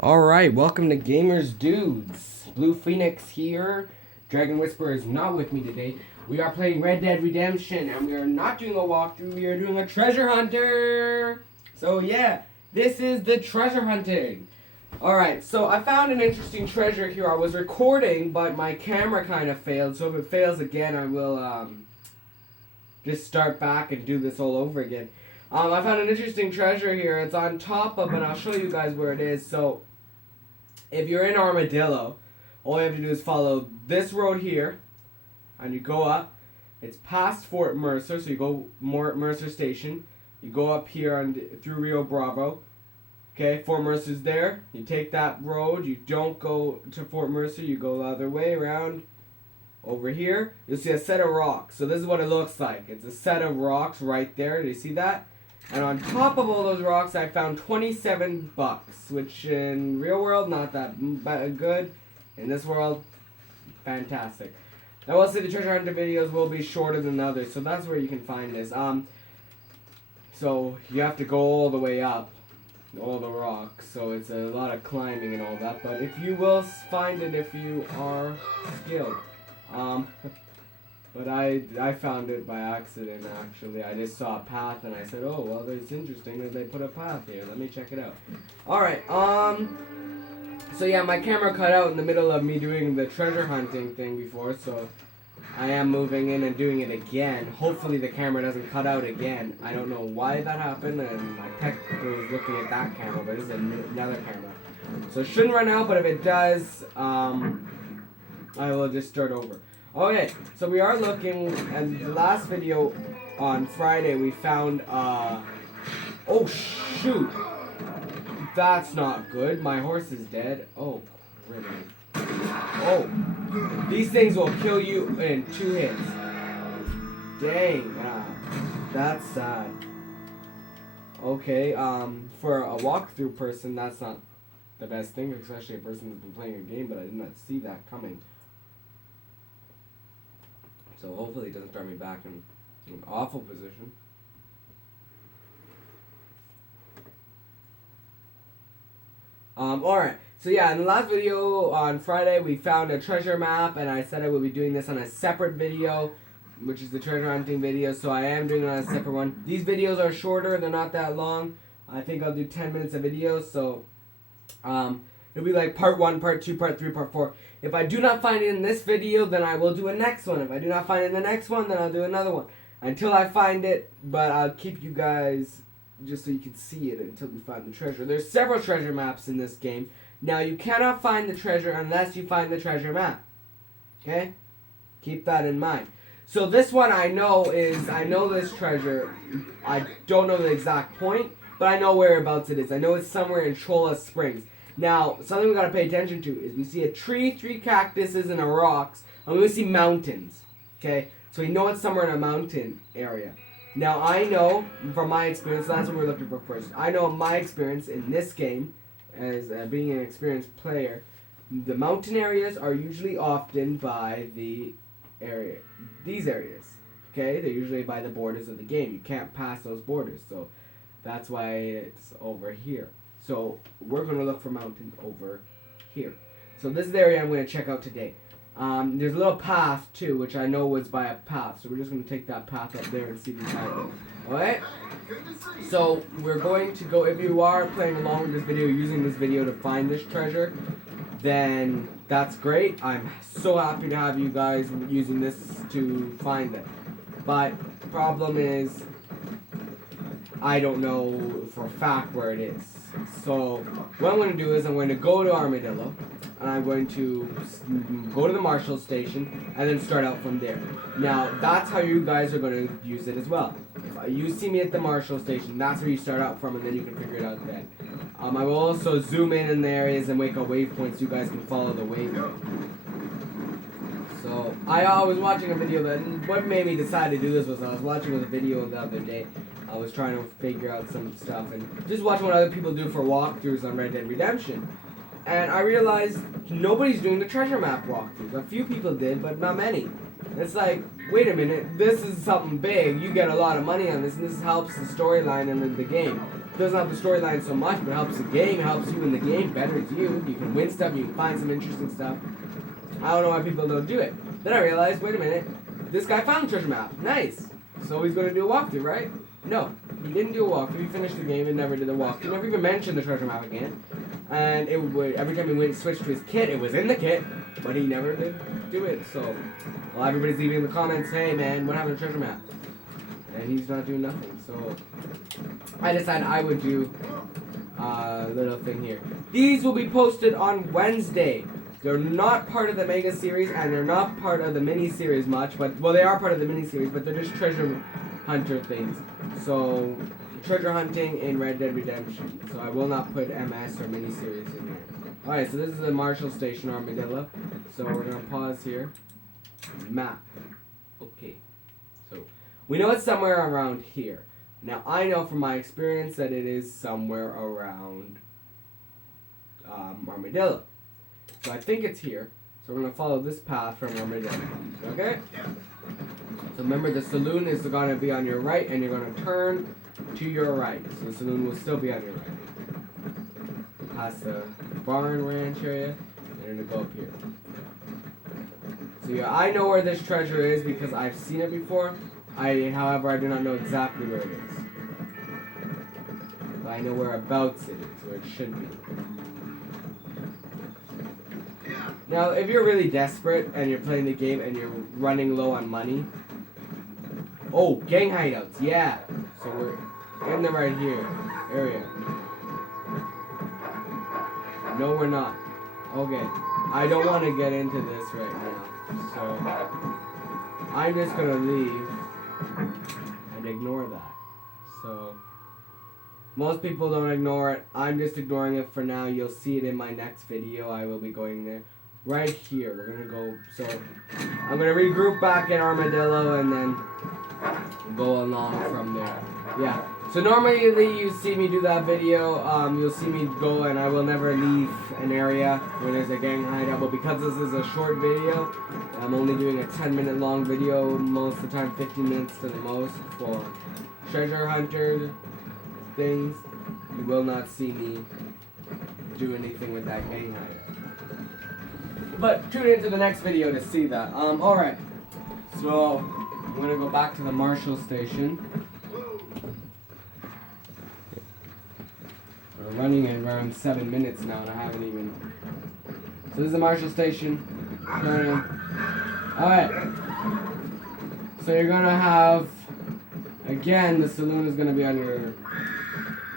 Alright, welcome to Gamers Dudes. Blue Phoniex here. Dragon Whisperer is not with me today. We are playing Red Dead Redemption, and we are not doing a walkthrough, we are doing a treasure hunter! So yeah, this is the treasure hunting. Alright, so I found an interesting treasure here. I was recording, but my camera kind of failed, so if it fails again, I will just start back and do this all over again. I found an interesting treasure here. It's on top of, and I'll show you guys where it is. So, if you're in Armadillo, all you have to do is follow this road here, and you go up. It's past Fort Mercer, so you go Mercer Station. You go up here through Rio Bravo. Okay, Fort Mercer's there. You take that road. You don't go to Fort Mercer. You go the other way around. Over here, you'll see a set of rocks. So this is what it looks like. It's a set of rocks right there. Do you see that? And on top of all those rocks, I found 27 bucks, which in real world, not that good. In this world, fantastic. I will say the treasure hunter videos will be shorter than others, so that's where you can find this. So you have to go all the way up, all the rocks, so it's a lot of climbing and all that, but if you will find it if you are skilled. But I found it by accident, actually. I just saw a path and I said, oh, well, it's interesting that they put a path here. Let me check it out. Alright, so yeah, my camera cut out in the middle of me doing the treasure hunting thing before, so I am moving in and doing it again. Hopefully the camera doesn't cut out again. I don't know why that happened, and my tech was looking at that camera, but this is another camera. So it shouldn't run out, but if it does, I will just start over. Okay, so we are looking, and the last video on Friday we found, oh shoot, that's not good, my horse is dead. Oh, really? Oh, these things will kill you in 2 hits. Dang, that's sad. Okay, for a walkthrough person, that's not the best thing, especially a person who's been playing a game, but I did not see that coming. So hopefully it doesn't start me back in an awful position. Alright. So yeah, in the last video on Friday we found a treasure map, and I said I would be doing this on a separate video, which is the treasure hunting video, so I am doing it on a separate one. These videos are shorter, they're not that long. I think I'll do 10 minutes of videos, so it'll be like part 1, part 2, part 3, part 4. If I do not find it in this video, then I will do a next one. If I do not find it in the next one, then I'll do another one. Until I find it, but I'll keep you guys just so you can see it until we find the treasure. There's several treasure maps in this game. Now, you cannot find the treasure unless you find the treasure map. Okay? Keep that in mind. So this one I know this treasure. I don't know the exact point, but I know whereabouts it is. I know it's somewhere in Cholla Springs. Now, something we gotta pay attention to is we see a tree, 3 cactuses, and a rocks, and we see mountains. Okay? So we know it's somewhere in a mountain area. Now, I know from my experience, that's what we're looking for first. I know my experience in this game, as being an experienced player, the mountain areas are usually often by these areas. Okay? They're usually by the borders of the game. You can't pass those borders, so that's why it's over here. So we're going to look for mountains over here. So this is the area I'm going to check out today. There's a little path too, which I know was by a path. So we're just going to take that path up there and see if we find it. Alright? So we're going to go, if you are playing along with this video, using this video to find this treasure, then that's great. I'm so happy to have you guys using this to find it. But the problem is, I don't know for a fact where it is. So what I'm going to do is I'm going to go to Armadillo, and I'm going to go to the Marshall station, and then start out from there. Now, that's how you guys are going to use it as well. If you see me at the Marshall station, that's where you start out from, and then you can figure it out then. I will also zoom in the areas and make a waypoint so you guys can follow the waypoint. So, I was watching a video that, what made me decide to do this was I was watching a video the other day. I was trying to figure out some stuff and just watching what other people do for walkthroughs on Red Dead Redemption. And I realized nobody's doing the treasure map walkthroughs. A few people did, but not many. It's like, wait a minute, this is something big. You get a lot of money on this, and this helps the storyline and the game. doesn't have the storyline so much, but it helps the game, it helps you in the game, betters you. You can win stuff, you can find some interesting stuff. I don't know why people don't do it. Then I realized, wait a minute, this guy found the treasure map. Nice. So he's going to do a walkthrough, right? No, he didn't do a walkthrough. He finished the game and never did a walkthrough. Never even mentioned the treasure map again. And it would, every time he went switched to his kit, it was in the kit, but he never did do it. So, well, everybody's leaving in the comments, hey man, what happened to the treasure map? And he's not doing nothing. So, I decided I would do a little thing here. These will be posted on Wednesday. They're not part of the mega series, and they're not part of the mini series much, but, well, they are part of the mini series, but they're just treasure hunter things. So, treasure hunting in Red Dead Redemption. So I will not put MS or mini series in there. Alright, so this is the Marshall Station Armadillo. So we're gonna pause here. Map. Okay. So we know it's somewhere around here. Now I know from my experience that it is somewhere around Armadillo. So I think it's here. So we're gonna follow this path from Armadillo. Okay? Yeah. So remember, the saloon is gonna be on your right, and you're gonna turn to your right. So the saloon will still be on your right. Past the barn ranch area, and you're gonna go up here. So yeah, I know where this treasure is because I've seen it before. However, I do not know exactly where it is. But I know whereabouts it is, where it should be. Now, if you're really desperate and you're playing the game and you're running low on money. Oh, gang hideouts, yeah. So we're in the right here area. No, we're not. Okay. I don't want to get into this right now. So I'm just gonna leave and ignore that. So most people don't ignore it. I'm just ignoring it for now. You'll see it in my next video. I will be going there. Right here. We're gonna go. So I'm gonna regroup back in Armadillo and then go along from there. Yeah. So normally you see me do that video. You'll see me go, and I will never leave an area where there's a gang hideout. But because this is a short video, I'm only doing a 10-minute long video. Most of the time, 15 minutes to the most for treasure hunter things. You will not see me do anything with that gang hideout. But tune into the next video to see that. Alright. So I'm gonna go back to the Marshall Station. We're running at around 7 minutes now, and I haven't even. So this is the Marshall Station. Turning. Alright. So you're gonna have, again, the saloon is gonna be on your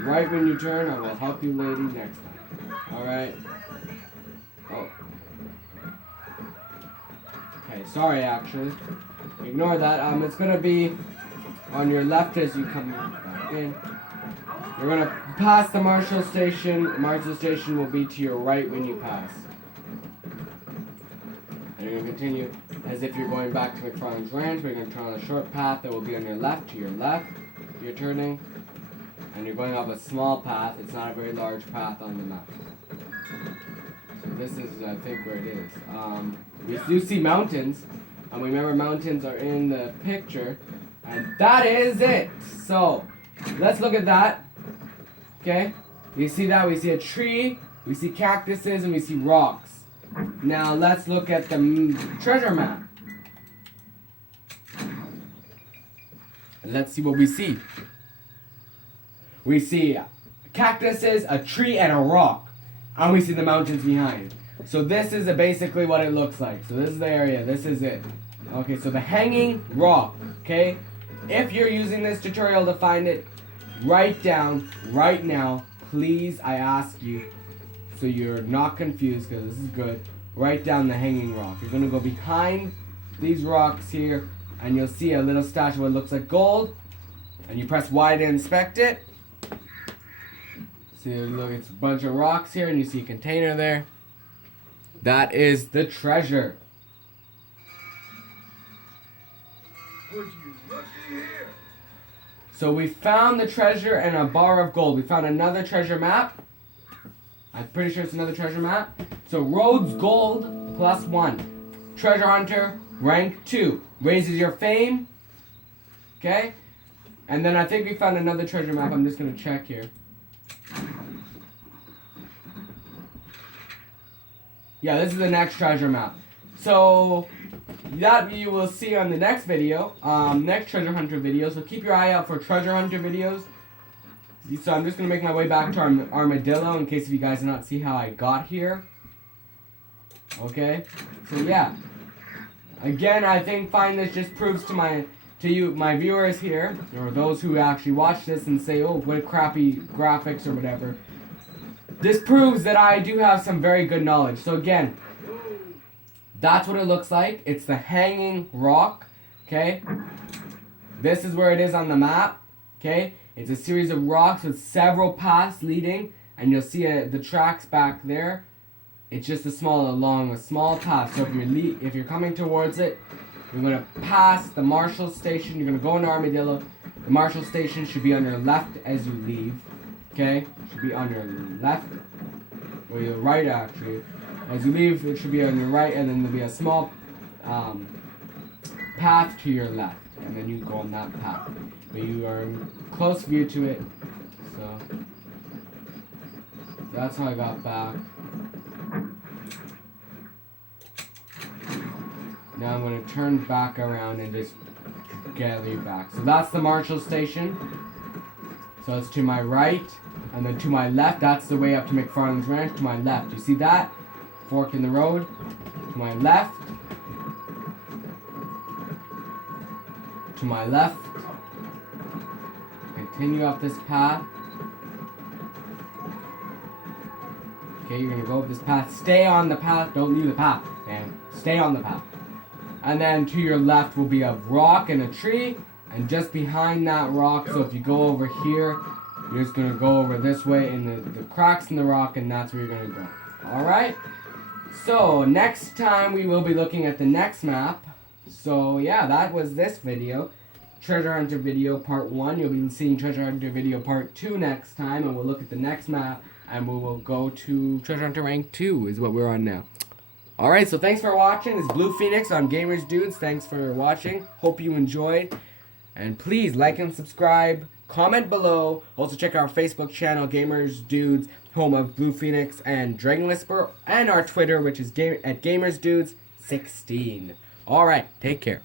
right when you turn. I will help you, lady, next time. Alright. Oh. Okay, sorry, actually. Ignore that. It's gonna be on your left as you come back in. You're gonna pass the Marshall Station. Marshall Station will be to your right when you pass. And you're gonna continue as if you're going back to McFarland's Ranch. We're gonna turn on a short path that will be on your left. To your left, you're turning, and you're going up a small path. It's not a very large path on the map. So this is, I think, where it is. We do see mountains, and remember mountains are in the picture, and that is it. So let's look at that. Okay, you see that? We see a tree, we see cactuses, and we see rocks. Now let's look at the treasure map. And let's see what we see. We see cactuses, a tree, and a rock. And we see the mountains behind. So this is basically what it looks like. So this is the area, this is it. Okay, so the hanging rock, okay? If you're using this tutorial to find it, write down right now, please, I ask you, so you're not confused, because this is good. Write down the hanging rock. You're going to go behind these rocks here, and you'll see a little statue of what looks like gold, and you press Y to inspect it. See, look, it's a bunch of rocks here, and you see a container there. That is the treasure. Would you look here? So we found the treasure and a bar of gold. We found another treasure map. I'm pretty sure it's another treasure map. So Rhodes Gold +1. Treasure Hunter rank 2. Raises your fame. Okay? And then I think we found another treasure map. I'm just going to check here. Yeah, this is the next treasure map. So that you will see on the next video, next treasure hunter video. So keep your eye out for treasure hunter videos. So I'm just gonna make my way back to our armadillo in case if you guys did not see how I got here. Okay, so yeah. Again, I think this just proves to my viewers here, or those who actually watch this and say, oh, what crappy graphics or whatever. This proves that I do have some very good knowledge. So again, that's what it looks like. It's the hanging rock, okay? This is where it is on the map, okay? It's a series of rocks with several paths leading, and you'll see the tracks back there. It's just along a small path. So if you're coming towards it, you're gonna pass the Marshall station. You're gonna go into Armadillo. The Marshall station should be on your left as you leave. Okay, should be on your left or your right actually. As you leave, it should be on your right, and then there'll be a small path to your left, and then you go on that path. But you are in close view to it, so that's how I got back. Now I'm going to turn back around and just gather you back. So that's the Marshall station. So it's to my right, and then to my left, that's the way up to McFarland's Ranch. To my left, you see that? Fork in the road. To my left. To my left. Continue up this path. Okay, you're going to go up this path. Stay on the path. Don't leave the path, man. Stay on the path. And then to your left will be a rock and a tree. And just behind that rock, so if you go over here, you're just going to go over this way in the cracks in the rock, and that's where you're going to go. Alright? So, next time we will be looking at the next map. So, yeah, that was this video. Treasure Hunter video part 1. You'll be seeing Treasure Hunter video part 2 next time, and we'll look at the next map, and we will go to Treasure Hunter rank 2 is what we're on now. Alright, so thanks for watching. It's Blue Phoniex on Gamers Dudes. Thanks for watching. Hope you enjoyed. And please like and subscribe. Comment below. Also check out our Facebook channel, Gamers Dudes, home of Blue Phoniex and Dragon Whisper. And our Twitter, which is at Gamers Dudes 16. Alright, take care.